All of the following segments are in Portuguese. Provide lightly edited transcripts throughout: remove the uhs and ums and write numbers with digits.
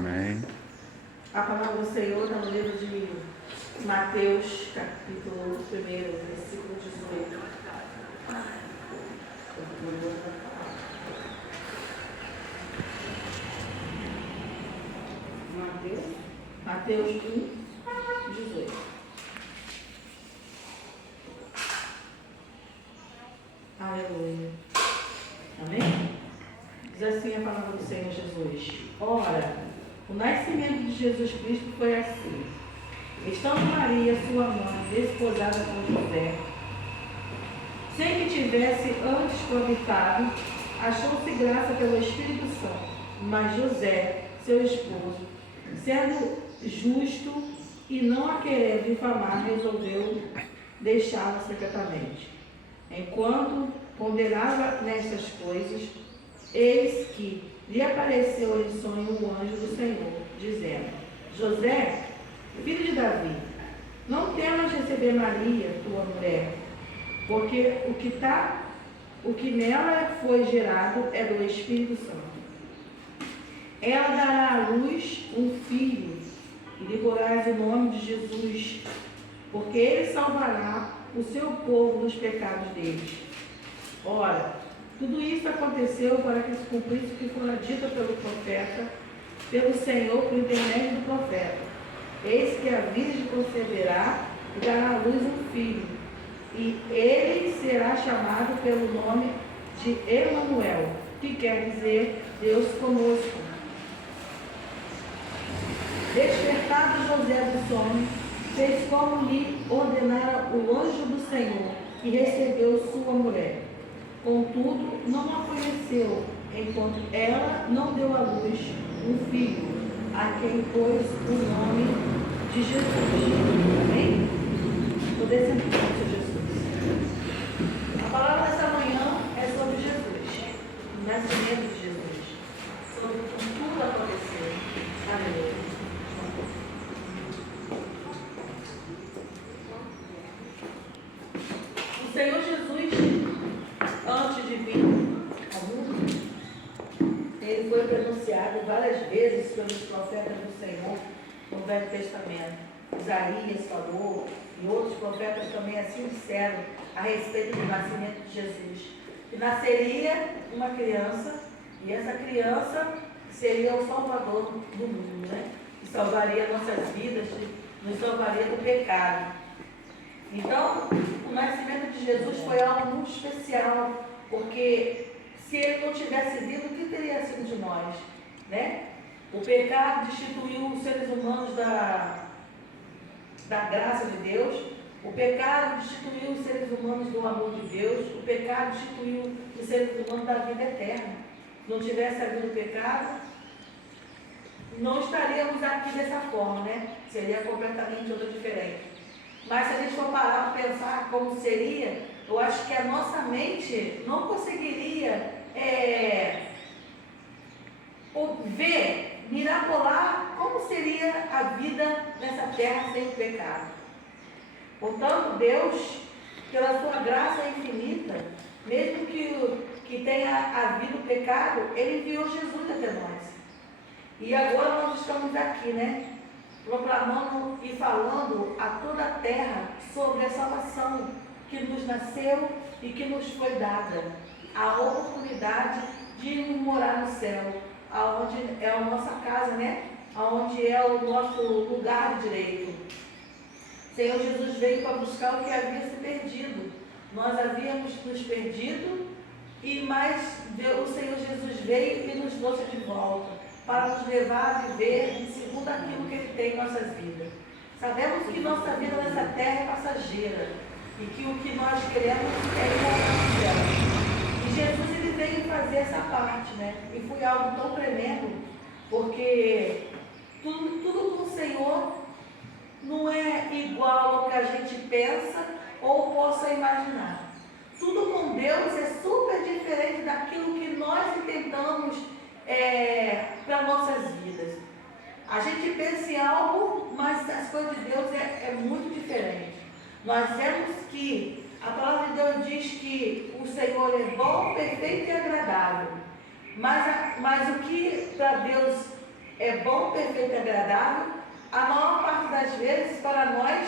Amém. A palavra do Senhor está no livro de Mateus, capítulo 1, versículo 18. Mateus 1, 18. Aleluia. Amém? Diz assim a palavra do Senhor Jesus. Ora, o nascimento de Jesus Cristo foi assim. Estando Maria, sua mãe, desposada com José, sem que tivesse antes coabitado, achou-se graça pelo Espírito Santo. Mas José, seu esposo, sendo justo e não a querendo difamar, resolveu deixá-la secretamente. Enquanto ponderava nestas coisas, eis que lhe apareceu em sonho o anjo do Senhor, dizendo: José, filho de Davi, não temas receber Maria, tua mulher, porque o que nela foi gerado é do Espírito Santo. Ela dará à luz um filho, e lhe porás o nome de Jesus, porque ele salvará o seu povo dos pecados deles. Ora, tudo isso aconteceu para que se cumprisse o que fora dito pelo profeta, pelo Senhor por intermédio do profeta. Eis que a Virgem conceberá e dará à luz um filho, e ele será chamado pelo nome de Emanuel, que quer dizer Deus conosco. Despertado José do sono, fez como lhe ordenara o anjo do Senhor e recebeu sua mulher. Contudo, não a conheceu, enquanto ela não deu à luz um filho, a quem pôs o nome de Jesus. Amém? Poder sentir, Senhor Jesus. A palavra dessa manhã é sobre Jesus, o nascimento de Jesus, sobre como tudo aconteceu. Aleluia. O Senhor Jesus, antes de vir ao mundo, ele foi pronunciado várias vezes pelos profetas do Senhor no Velho Testamento. Isaías falou, e outros profetas também assim disseram a respeito do nascimento de Jesus. Que nasceria uma criança, e essa criança seria o Salvador do mundo, né? Que salvaria nossas vidas, nos salvaria do pecado. Então, o nascimento de Jesus foi algo muito especial, porque se ele não tivesse vindo, o que teria sido de nós, né? O pecado destituiu os seres humanos da graça de Deus, o pecado destituiu os seres humanos do amor de Deus, o pecado destituiu os seres humanos da vida eterna. Se não tivesse havido o pecado, não estaríamos aqui dessa forma, né? Seria completamente outra diferente. Mas se a gente for parar para pensar como seria, eu acho que a nossa mente não conseguiria ver, mirabolar como seria a vida nessa terra sem o pecado. Portanto, Deus, pela sua graça infinita, mesmo que tenha havido pecado, Ele enviou Jesus até nós. E agora nós estamos aqui, né? Proclamando e falando a toda a terra sobre a salvação que nos nasceu e que nos foi dada, a oportunidade de morar no céu, aonde é a nossa casa, né? Aonde é o nosso lugar de direito. O Senhor Jesus veio para buscar o que havia se perdido. Nós havíamos nos perdido, mas o Senhor Jesus veio e nos trouxe de volta, para nos levar a viver segundo aquilo que Ele tem em nossas vidas. Sabemos que nossa vida nessa terra é passageira e que o que nós queremos é ir ao céu. E Jesus, Ele veio fazer essa parte, né? E foi algo tão tremendo, porque tudo com o Senhor não é igual ao que a gente pensa ou possa imaginar. Tudo com Deus é super diferente daquilo que nós intentamos para nossas vidas. A gente pensa em algo, mas as coisas de Deus é muito diferente. Nós vemos que a palavra de Deus diz que o Senhor é bom, perfeito e agradável. Mas o que para Deus é bom, perfeito e agradável, a maior parte das vezes para nós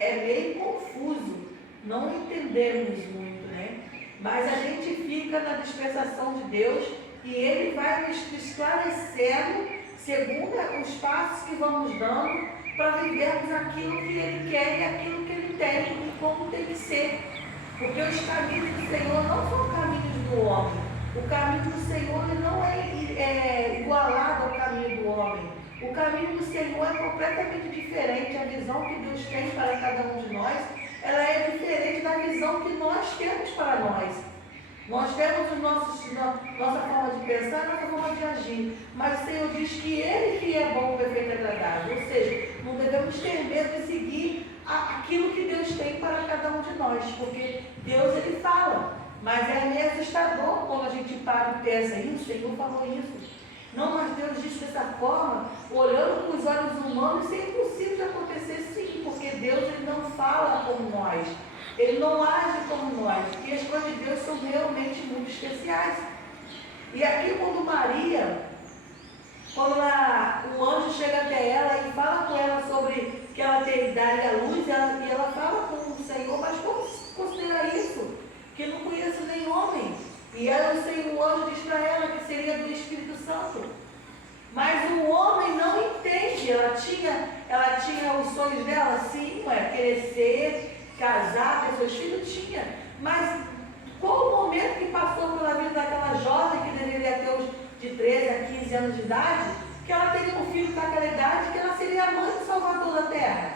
é meio confuso, não entendemos muito, né? Mas a gente fica na dispensação de Deus e Ele vai nos esclarecendo segundo os passos que vamos dando para vivermos aquilo que Ele quer e aquilo que Ele tem e como tem que ser. Porque os caminhos do Senhor não são caminhos do homem. O caminho do Senhor ele não é igualado ao caminho do homem. O caminho do Senhor é completamente diferente. A visão que Deus tem para cada um de nós, ela é diferente da visão que nós temos para nós. Nós temos nossa forma de pensar, nossa forma de agir. Mas o Senhor diz que Ele que é bom, perfeito e agradável. Ou seja, não devemos ter medo de seguir aquilo que Deus tem para cada um de nós. Porque Deus, Ele fala. Mas é meio assustador quando a gente para e pensa, isso, o Senhor falou isso. Não, mas Deus diz dessa forma, olhando com os olhos humanos, isso é impossível de acontecer sim, porque Deus ele não fala como nós, Ele não age como nós, e as coisas de Deus são realmente muito especiais. E aqui quando Maria, o anjo chega até ela e fala com ela sobre que ela daria a luz, e ela fala com o Senhor, mas como considera isso? Que não conheço nem homem. E aí o anjo diz para ela que seria do Espírito Santo. Mas o homem não entende. Ela tinha os sonhos dela, sim, crescer, casar, ter seus filhos, tinha. Mas qual o momento que passou pela vida daquela jovem que deveria ter de 13 a 15 anos de idade, que ela teria um filho daquela idade, que ela seria a mãe do Salvador da Terra?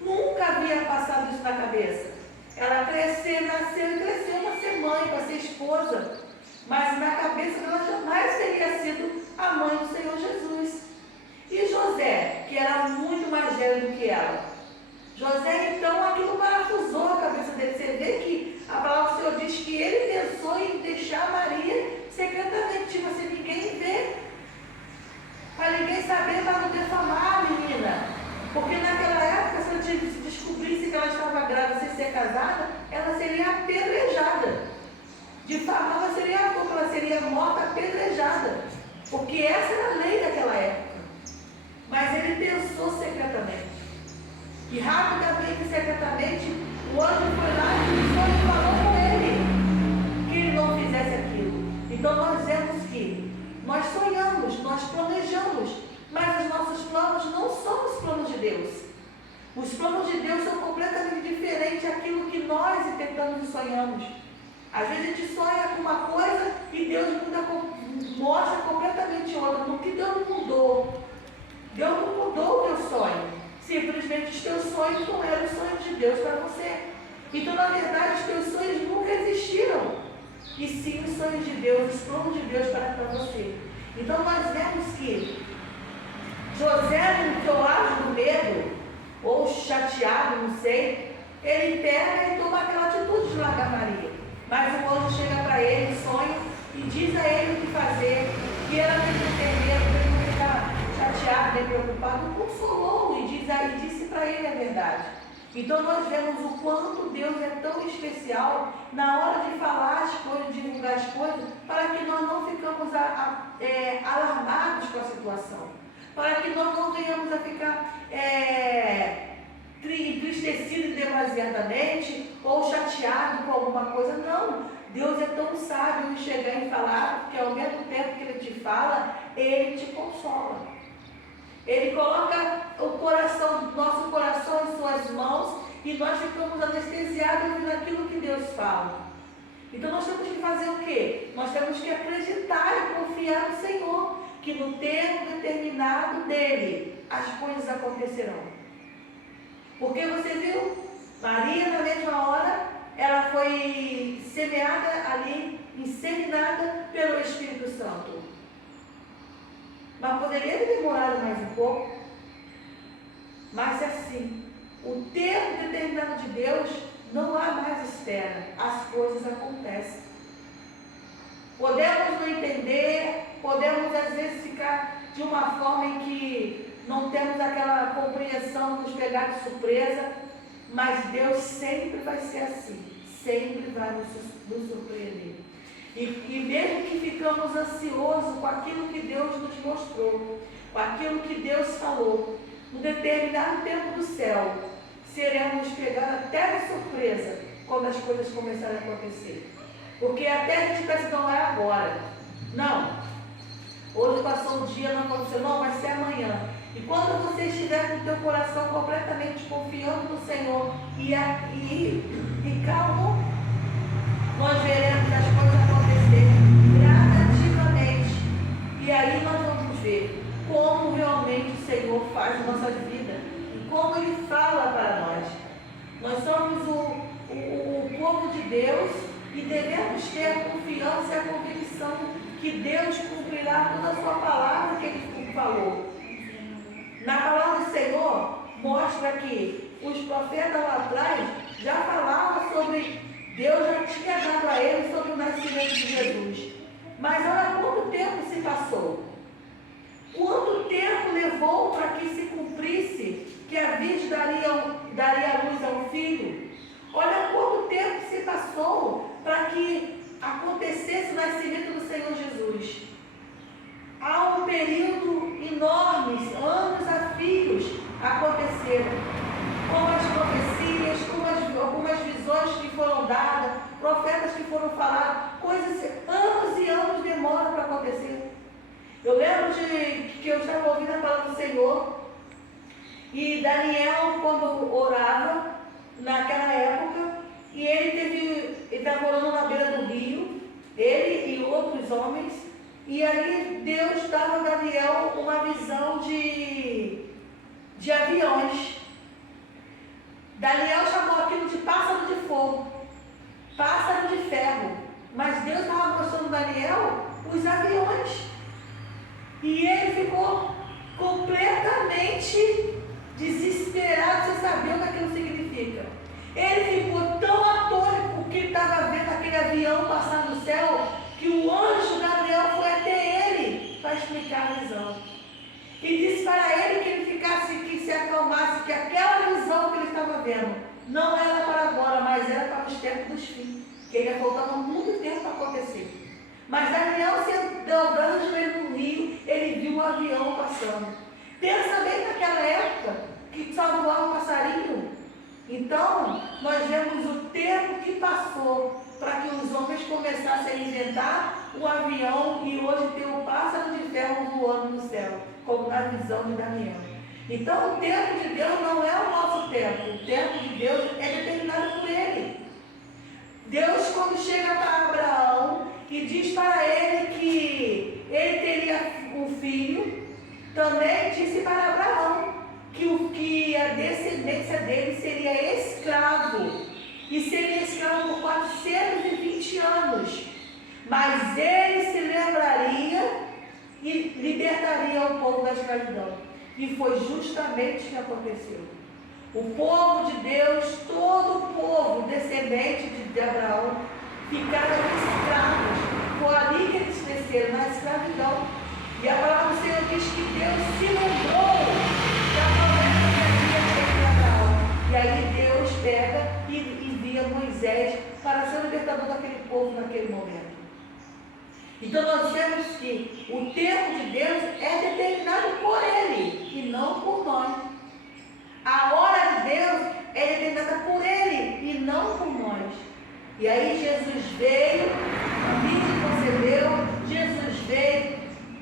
Nunca havia passado isso na cabeça. Ela nasceu e cresceu para ser mãe, para ser esposa. Mas na cabeça dela jamais teria sido a mãe do Senhor Jesus. E José, que era muito mais velho do que ela. José, então, aquilo parafusou a cabeça dele. Você vê que a palavra do Senhor diz que ele pensou em deixar Maria secretamente, tipo assim, ninguém vê. Para ninguém saber, para não defamar a menina. Porque naquela época, se ela descobrisse que ela estava grávida sem ser casada, ela seria apedrejada. Difamada seria a boca, ela seria morta apedrejada. Porque essa era a lei daquela época. Mas ele pensou secretamente. E rapidamente, secretamente, o anjo foi lá e falou com ele que ele não fizesse aquilo. Então nós vemos que nós sonhamos, nós planejamos, mas os nossos planos não são os planos de Deus. Os planos de Deus são completamente diferentes daquilo que nós intentamos e sonhamos. Às vezes a gente sonha com uma coisa e Deus mostra completamente outra. No que Deus não mudou. Deus não mudou o teu sonho. Simplesmente os teus sonhos não eram os sonhos de Deus para você. Então, na verdade, os teus sonhos nunca existiram. E sim os sonhos de Deus, os planos de Deus para você. Então, nós vemos que José, no seu auge do medo, ou chateado, não sei, ele pega e toma aquela atitude de largar Maria. Mas o anjo chega para ele, sonha, e diz a ele o que fazer, que ela tem que ter medo, ele não ficar chateado, nem preocupado, consolou e disse para ele a verdade. Então nós vemos o quanto Deus é tão especial na hora de falar as coisas, de divulgar as coisas, para que nós não ficamos alarmados com a situação, para que nós não venhamos a ficar entristecidos demasiadamente ou chateados com alguma coisa. Não, Deus é tão sábio em chegar e falar, porque ao mesmo tempo que Ele te fala, Ele te consola. Ele coloca nosso coração em suas mãos e nós ficamos anestesiados ouvindo aquilo que Deus fala. Então nós temos que fazer o quê? Nós temos que acreditar e confiar no Senhor, que no tempo determinado dele as coisas acontecerão. Porque você viu, Maria na mesma hora, ela foi semeada ali, inseminada pelo Espírito Santo. Mas poderia ter demorado mais um pouco. Mas assim, o tempo determinado de Deus, não há mais espera. As coisas acontecem. Podemos não entender, podemos às vezes ficar de uma forma em que não temos aquela compreensão, nos pegar de surpresa, mas Deus sempre vai ser assim. Sempre vai nos surpreender. E mesmo que ficamos ansiosos com aquilo que Deus nos mostrou, com aquilo que Deus falou, num determinado tempo do céu, seremos pegados até de surpresa quando as coisas começarem a acontecer. Porque até a gente pensa, não é agora. Não. Hoje passou o dia, não aconteceu, não, vai ser amanhã. E quando você estiver com o teu coração completamente confiando no Senhor e calmo, nós veremos as coisas acontecer gradativamente. E aí nós vamos ver como realmente o Senhor faz a nossa vida e como Ele fala para nós. Nós somos o povo de Deus e devemos ter a confiança e a convicção que Deus cumprirá toda a sua palavra que Ele falou. Na palavra do Senhor, mostra que os profetas lá atrás já falavam sobre, Deus já tinha dado a eles sobre o nascimento de Jesus. Mas olha quanto tempo se passou. Quanto tempo levou para que se cumprisse que a Virgem daria a luz a um filho? Olha quanto tempo se passou para que acontecesse o nascimento do Senhor Jesus. Há um período enorme, anos a fios aconteceram. Como as profecias, como algumas visões que foram dadas, profetas que foram falados, coisas, anos e anos demoram para acontecer. Eu lembro que eu estava ouvindo a palavra do Senhor e Daniel, quando orava, naquela época, e ele estava orando na beira do rio, ele e outros homens, e ali Deus dava a Daniel uma visão de aviões. Daniel chamou aquilo de pássaro de fogo, pássaro de ferro, mas Deus estava mostrando a Daniel os aviões. E ele ficou completamente desesperado sem saber o que aquilo significa. Ele ficou tão atônito porque ele estava vendo aquele avião passar no céu, que o anjo Gabriel foi até ele para explicar a visão. E disse para ele que ele ficasse, que se acalmasse, que aquela visão que ele estava vendo não era para agora, mas era para os tempos dos fins, que ele ia faltava muito tempo para acontecer. Mas Daniel, se dobrando o joelho no rio, ele viu um avião passando. Pensa bem naquela época, que só voava um passarinho. Então, nós vemos o tempo que passou para que os homens começassem a inventar o avião e hoje tem o pássaro de ferro voando no céu, como na visão de Daniel. Então, o tempo de Deus não é o nosso tempo. O tempo de Deus é determinado por Ele. Deus, quando chega para Abraão e diz para ele que ele teria um filho, também disse para Abraão que a descendência dele seria escravo, e seria escravo por 420 anos, mas ele se lembraria e libertaria o povo da escravidão. E foi justamente o que aconteceu. O povo de Deus, todo o povo descendente de Abraão, ficaram escravos. Foi ali que eles cresceram, na escravidão. E a palavra do Senhor diz que Deus se lembrou da promessa que havia feito a Abraão. E aí Deus pega e envia Moisés para ser o libertador daquele povo naquele momento. Então nós vemos que o tempo de Deus é determinado por Ele e não por nós. A hora de Deus é determinada por Ele e não por nós. E aí Jesus veio, a Virgem concebeu, Jesus veio.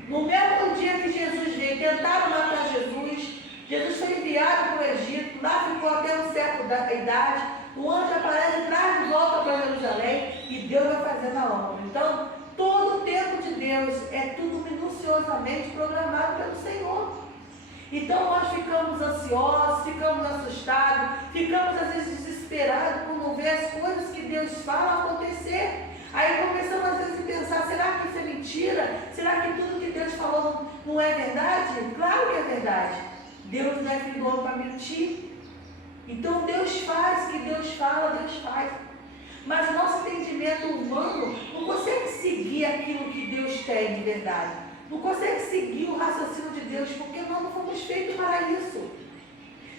No mesmo dia que Jesus veio, tentaram matar Jesus. Jesus foi enviado para o Egito, lá ficou até um século da idade. O anjo aparece e traz de volta para Jerusalém e Deus vai fazendo a obra. Então, todo o tempo de Deus é tudo minuciosamente programado pelo Senhor. Então nós ficamos ansiosos, ficamos assustados, ficamos às vezes desesperados por não ver as coisas que Deus fala acontecer. Aí começamos às vezes a pensar, será que isso é mentira? Será que tudo que Deus falou não é verdade? Claro que é verdade. Deus não é filho do homem para mentir. Então Deus faz o que Deus fala, Deus faz. Mas nosso entendimento humano não consegue seguir aquilo que Deus tem de verdade. Não consegue seguir o raciocínio de Deus, porque nós não fomos feitos para isso.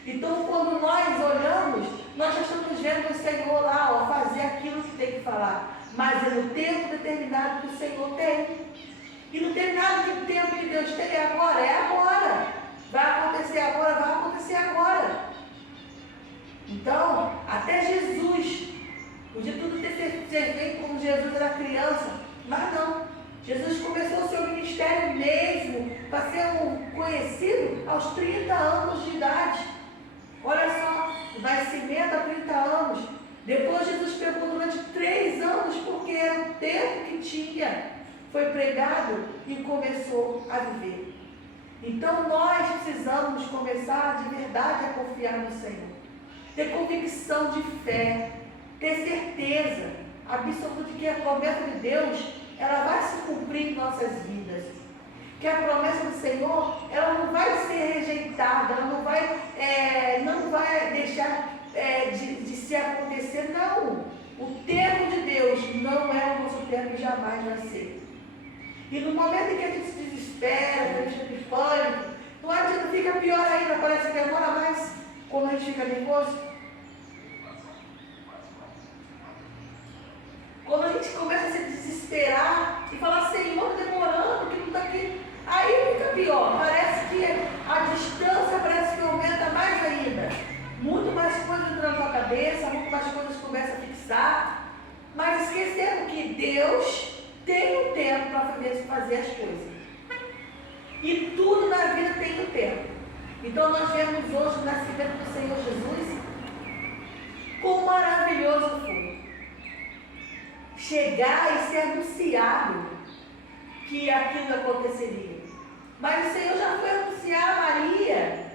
Então, quando nós olhamos, nós já estamos vendo o Senhor lá, fazer aquilo que tem que falar. mas é no tempo determinado que o Senhor tem. E não tem nada que o tempo que Deus tem é agora, é agora. Vai acontecer agora, vai acontecer agora. Então, até Jesus, podia tudo ser feito como Jesus era criança, mas não. Jesus começou o seu ministério mesmo para ser conhecido aos 30 anos de idade. Olha só, o nascimento a 30 anos. Depois Jesus pegou durante 3 anos, porque era o tempo que tinha. Foi pregado e começou a viver. Então nós precisamos começar de verdade a confiar no Senhor. Ter convicção de fé, ter certeza absoluta de que a promessa de Deus, ela vai se cumprir em nossas vidas. Que a promessa do Senhor, ela não vai ser rejeitada, ela não vai deixar de se acontecer, não. O tempo de Deus não é o nosso tempo e jamais vai ser. E no momento em que a gente se desespera, que a gente fica em pânico, não adianta, fica pior ainda, parece que demora mais quando a gente fica nervoso. Quando a gente começa a se desesperar e falar, Senhor, demorando, que não está aqui, aí fica pior. Parece que a distância parece que aumenta mais ainda. Muito mais coisas entram na tua cabeça, muito mais coisas começam a fixar. Mas esquecendo que Deus tem um tempo para fazer as coisas. E tudo na vida tem um tempo. Então nós vemos hoje o nascimento do Senhor Jesus, quão maravilhoso foi. Chegar e ser anunciado que aquilo aconteceria. Mas o Senhor já foi anunciar a Maria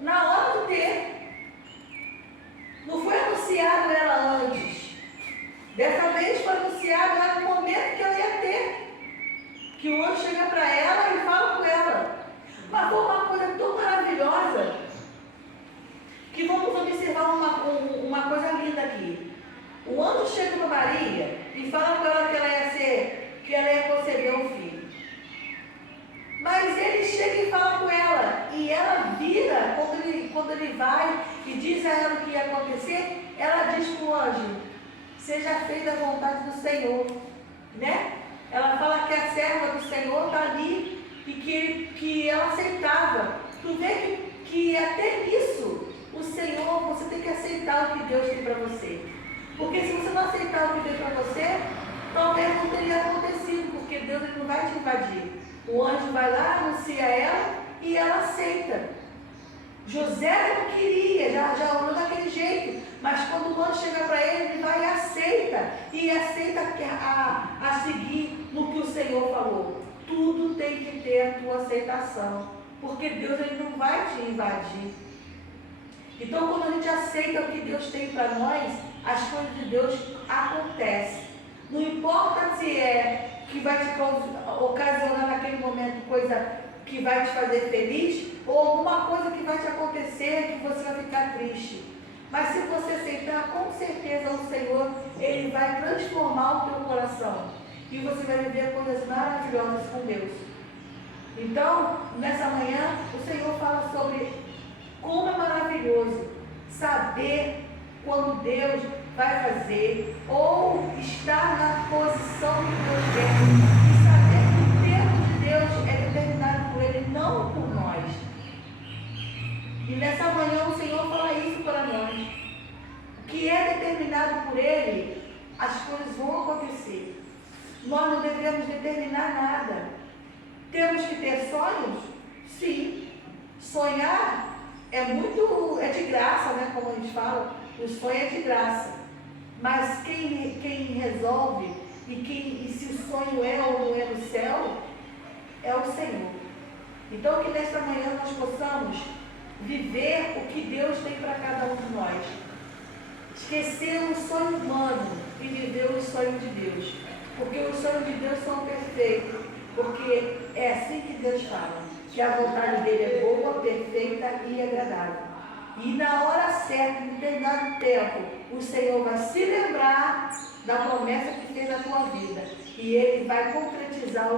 na hora do tempo. Não foi anunciado ela antes. Dessa vez foi anunciado ela no momento que ela ia ter. Que o anjo chega para ela e fala com ela. Mas foi uma coisa tão maravilhosa que vamos observar uma coisa linda aqui. O anjo chega para Maria e fala com ela que ela ia conceber um filho. Mas ele chega e fala com ela, e ela vira, quando ele vai e diz a ela o que ia acontecer, ela diz para o anjo, seja feita a vontade do Senhor, né? Ela fala que a serva do Senhor está ali e que ela aceitava. Tu vê que até nisso, o Senhor, você tem que aceitar o que Deus tem para você. Porque se você não aceitar o que Deus tem para você, talvez não teria acontecido, porque Deus não vai te invadir. O anjo vai lá, anuncia ela e ela aceita. José não queria, já orou daquele jeito, mas quando o anjo chega para ele, ele vai e aceita a seguir no que o Senhor falou. Tudo tem que ter a tua aceitação, porque Deus ele não vai te invadir. Então, quando a gente aceita o que Deus tem para nós, as coisas de Deus acontecem. Não importa se é que vai te ocasionar naquele momento coisa que vai te fazer feliz, ou alguma coisa que vai te acontecer que você vai ficar triste. Mas se você aceitar, com certeza o Senhor, Ele vai transformar o teu coração. E você vai viver coisas maravilhosas com Deus. Então, nessa manhã, o Senhor fala sobre como é maravilhoso saber quando Deus vai fazer, ou estar na posição que Deus quer, e saber que o tempo de Deus é determinado por Ele, não por nós. E nessa manhã o Senhor fala isso para nós. O que é determinado por Ele, as coisas vão acontecer. Nós não devemos determinar nada. Temos que ter sonhos? Sim. Sonhar é de graça, né? Como a gente fala, o sonho é de graça. Mas quem resolve e se o sonho é ou não é no céu, é o Senhor. Então que nesta manhã nós possamos viver o que Deus tem para cada um de nós. Esquecer o sonho humano e viver o sonho de Deus. Porque os sonhos de Deus são perfeitos. Porque é assim que Deus fala. Que a vontade dele é boa, perfeita e agradável. E na hora certa, em determinado tempo, o Senhor vai se lembrar da promessa que fez na tua vida. E Ele vai concretizar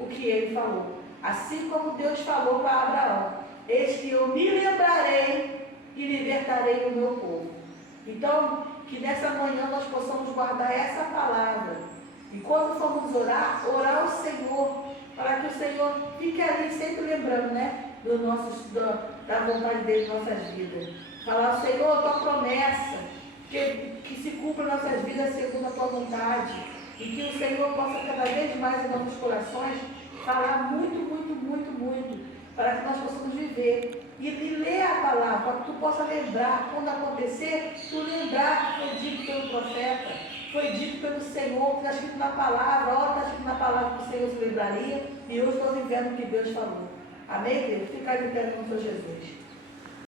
o que Ele falou. Assim como Deus falou para Abraão. Eis que eu me lembrarei e libertarei o meu povo. Então, que nessa manhã nós possamos guardar essa palavra. E quando formos orar, orar ao Senhor, para que o Senhor fique ali sempre lembrando, né? Da vontade dele em nossas vidas. Falar, Senhor, tua promessa, que se cumpra em nossas vidas segundo a tua vontade. E que o Senhor possa cada vez mais em nossos corações falar muito, muito, muito, muito, para que nós possamos viver. E ler a palavra, para que tu possa lembrar, quando acontecer, tu lembrar que foi dito pelo profeta, foi dito pelo Senhor, que está escrito na palavra, ó, está escrito na palavra que o Senhor se lembraria, e eu estou vivendo o que Deus falou. Amém, querido? Fica aí no pé do Senhor Jesus.